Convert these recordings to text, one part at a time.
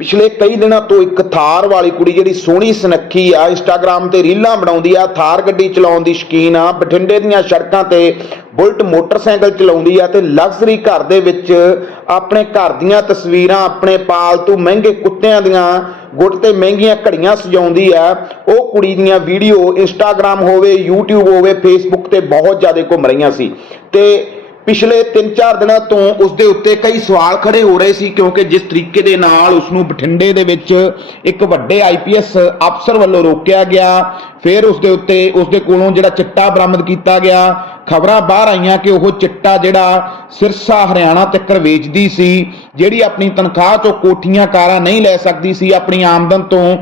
ਪਿਛਲੇ ਕਈ ਦਿਨਾਂ ਤੋਂ ਇੱਕ ਥਾਰ ਵਾਲੀ ਕੁੜੀ ਜਿਹੜੀ ਸੋਹਣੀ ਸੁਨੱਖੀ ਆ ਇੰਸਟਾਗ੍ਰam ਤੇ ਰੀਲਾਂ ਬਣਾਉਂਦੀ ਆ, ਥਾਰ ਗੱਡੀ ਚਲਾਉਣ ਦੀ ਸ਼ਕੀਨ ਆ, ਬਠਿੰਡੇ ਦੀਆਂ ਸੜਕਾਂ ਤੇ ਬੁਲਟ ਮੋਟਰਸਾਈਕਲ ਚਲਾਉਂਦੀ ਆ ਤੇ ਲਗਜ਼ਰੀ ਘਰ ਦੇ ਵਿੱਚ ਆਪਣੇ ਘਰ ਦੀਆਂ ਤਸਵੀਰਾਂ, ਆਪਣੇ ਪਾਲਤੂ ਮਹਿੰਗੇ ਕੁੱਤਿਆਂ ਦੀਆਂ ਗੁੱਟ ਤੇ ਮਹਿੰਗੀਆਂ ਘੜੀਆਂ ਸਜਾਉਂਦੀ ਆ। ਉਹ ਕੁੜੀ ਦੀਆਂ ਵੀਡੀਓ ਇੰਸਟਾਗ੍ਰam ਹੋਵੇ, YouTube ਹੋਵੇ, Facebook ਤੇ ਬਹੁਤ ਜ਼ਿਆਦਾ ਘੁੰਮ ਰਹੀਆਂ ਸੀ। ਤੇ ਪਿਛਲੇ 3-4 ਦਿਨਾਂ ਤੋਂ ਉਸ ਦੇ ਉੱਤੇ ਕਈ ਸਵਾਲ ਖੜੇ ਹੋ ਰਹੇ ਸੀ, ਕਿਉਂਕਿ ਜਿਸ ਤਰੀਕੇ ਦੇ ਨਾਲ ਉਸ ਨੂੰ ਬਠਿੰਡੇ ਦੇ ਵਿੱਚ ਇੱਕ ਵੱਡੇ ਆਈਪੀਐਸ ਅਫਸਰ ਵੱਲੋਂ ਰੋਕਿਆ ਗਿਆ, ਫਿਰ ਉਸ ਦੇ ਉੱਤੇ ਉਸ ਦੇ ਕੋਲੋਂ ਜਿਹੜਾ ਚਿੱਟਾ ਬਰਾਮਦ ਕੀਤਾ ਗਿਆ, ਖਬਰਾਂ ਬਾਹਰ ਆਈਆਂ ਕਿ ਉਹ ਚਿੱਟਾ ਜਿਹੜਾ ਸਿਰਸਾ ਹਰਿਆਣਾ ਤੱਕਰ ਵੇਚਦੀ ਸੀ, ਜਿਹੜੀ ਆਪਣੀ ਤਨਖਾਹ ਤੋਂ ਕੋਠੀਆਂ ਕਾਰਾਂ ਨਹੀਂ ਲੈ ਸਕਦੀ ਸੀ, ਆਪਣੀ ਆਮਦਨ ਤੋਂ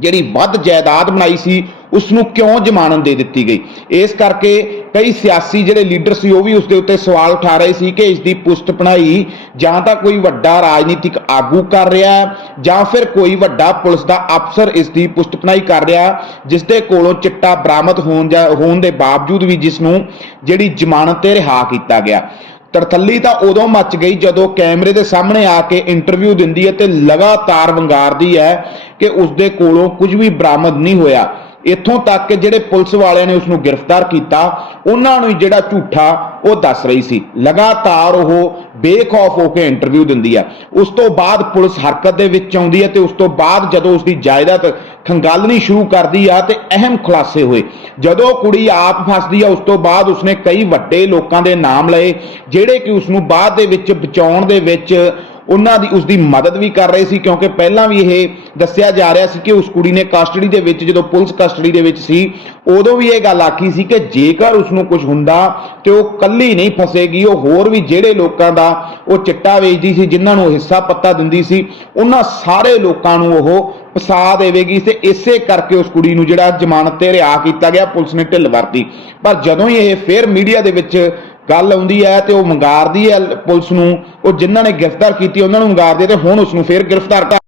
ਜਿਹੜੀ ਵੱਧ ਜਾਇਦਾਦ ਬਣਾਈ ਸੀ ਉਸ ਨੂੰ ਕਿਉਂ ਜ਼ਮਾਨਤ ਦੇ ਦਿੱਤੀ ਗਈ? ਇਸ ਕਰਕੇ ਕਈ ਸਿਆਸੀ ਜਿਹੜੇ ਲੀਡਰ ਸੀ, ਉਹ ਵੀ ਉਸ ਦੇ ਉੱਤੇ ਸਵਾਲ ਉਠਾ ਰਹੇ ਸੀ ਕਿ ਇਸ ਦੀ ਪੁਸ਼ਤ ਪਣਾਈ ਜਾਂ ਤਾਂ ਕੋਈ ਵੱਡਾ ਰਾਜਨੀਤਿਕ ਆਗੂ ਕਰ ਰਿਹਾ ਜਾਂ ਫਿਰ ਕੋਈ ਵੱਡਾ ਪੁਲਿਸ ਦਾ ਅਫਸਰ ਇਸ ਦੀ ਪੁਸ਼ਤ ਪਣਾਈ ਕਰ ਰਿਹਾ ਜਿਸ ਦੇ ਕੋਲੋਂ ਚਿੱਟਾ ਬਰਾਮਦ ਹੋਣ ਜਾਂ ਹੋਣ ਦੇ ਬਾਵਜੂਦ ਵੀ ਜਿਸ ਨੂੰ ਜਿਹੜੀ ਜ਼ਮਾਨਤ ਤੇ ਰਿਹਾ ਕੀਤਾ ਗਿਆ। ਤਰਥੱਲੀ ਤਾਂ ਉਦੋਂ ਮੱਚ ਗਈ ਜਦੋਂ ਕੈਮਰੇ ਦੇ ਸਾਹਮਣੇ ਆ ਕੇ ਇੰਟਰਵਿਊ ਦਿੰਦੀ ਹੈ ਤੇ ਲਗਾਤਾਰ ਵੰਗਾਰਦੀ ਹੈ ਕਿ ਉਸ ਦੇ ਕੋਲੋਂ ਕੁਝ ਵੀ ਬਰਾਮਦ ਨਹੀਂ ਹੋਇਆ। ਇੱਥੋਂ ਤੱਕ ਕਿ ਜਿਹੜੇ ਪੁਲਿਸ ਵਾਲਿਆਂ ਨੇ ਉਸ ਨੂੰ ਗ੍ਰਿਫਤਾਰ ਕੀਤਾ, ਉਹਨਾਂ ਨੂੰ ਹੀ ਜਿਹੜਾ ਝੂਠਾ ਉਹ ਦੱਸ ਰਹੀ ਸੀ। ਲਗਾਤਾਰ ਉਹ ਬੇਖੌਫ ਹੋ ਕੇ ਇੰਟਰਵਿਊ ਦਿੰਦੀ ਹੈ ਉਸ ਤੋਂ ਬਾਅਦ ਪੁਲਿਸ ਹਰਕਤ ਦੇ ਵਿੱਚ ਆਉਂਦੀ ਹੈ ਤੇ ਉਸ ਤੋਂ ਬਾਅਦ ਜਦੋਂ ਉਸ ਦੀ ਜਾਇਦਾਦ ਖੰਗਾਲਣੀ ਸ਼ੁਰੂ ਕਰਦੀ ਆ ਤੇ ਅਹਿਮ ਖੁਲਾਸੇ ਹੋਏ। ਜਦੋਂ ਕੁੜੀ ਆਪ ਫਸਦੀ ਆ, ਉਸ ਤੋਂ ਬਾਅਦ ਉਸਨੇ ਕਈ ਵੱਡੇ ਲੋਕਾਂ ਦੇ ਨਾਮ ਲਏ, ਜਿਹੜੇ ਕਿ ਉਸ ਨੂੰ ਬਾਅਦ ਦੇ ਵਿੱਚ ਬਚਾਉਣ ਦੇ ਵਿੱਚ ਉਹਨਾਂ ਦੀ ਉਸ ਦੀ ਮਦਦ ਵੀ ਕਰ ਰਹੇ ਸੀ, ਕਿਉਂਕਿ ਪਹਿਲਾਂ ਵੀ ਇਹ ਦੱਸਿਆ ਜਾ ਰਿਹਾ ਸੀ ਕਿ ਉਸ ਕੁੜੀ ਨੇ ਕਸਟਡੀ ਦੇ ਵਿੱਚ, ਜਦੋਂ ਪੁਲਿਸ ਕਸਟਡੀ ਦੇ ਵਿੱਚ ਸੀ, ਉਦੋਂ ਵੀ ਇਹ ਗੱਲ ਆਖੀ ਸੀ ਕਿ ਜੇਕਰ ਉਸ ਨੂੰ ਕੁਝ ਹੁੰਦਾ ਤੇ ਉਹ ਕੱਲੀ ਨਹੀਂ ਫਸੇਗੀ, ਉਹ ਹੋਰ ਵੀ ਜਿਹੜੇ ਲੋਕਾਂ ਦਾ ਉਹ ਚਿੱਟਾ ਵੇਚਦੀ ਸੀ, ਜਿਨ੍ਹਾਂ ਨੂੰ ਹਿੱਸਾ ਪੱਤਾ ਦਿੰਦੀ ਸੀ, ਉਹਨਾਂ ਸਾਰੇ ਲੋਕਾਂ ਨੂੰ ਉਹ ਫਸਾ ਦੇਵੇਗੀ ਤੇ ਇਸੇ ਕਰਕੇ ਉਸ ਕੁੜੀ ਨੂੰ ਜਿਹੜਾ ਜ਼ਮਾਨਤ ਤੇ ਰਿਹਾ ਕੀਤਾ ਗਿਆ, ਪੁਲਿਸ ਨੇ ਢਿੱਲ ਵਰਤੀ। ਪਰ ਜਦੋਂ ਹੀ ਇਹ ਫੇਰ ਮੀਡੀਆ ਦੇ ਵਿੱਚ ਗੱਲ ਆਉਂਦੀ ਹੈ ਤੇ ਉਹ ਮੰਗਾਰਦੀ ਹੈ ਪੁਲਿਸ ਨੂੰ, ਉਹ ਜਿਨ੍ਹਾਂ ਨੇ ਗ੍ਰਿਫਤਾਰ ਕੀਤੀ, ਉਹਨਾਂ ਨੂੰ ਮੰਗਾਰਦੀ ਹੈ ਤੇ ਹੁਣ ਉਸ ਨੂੰ ਫੇਰ ਗ੍ਰਿਫਤਾਰ ਕਰ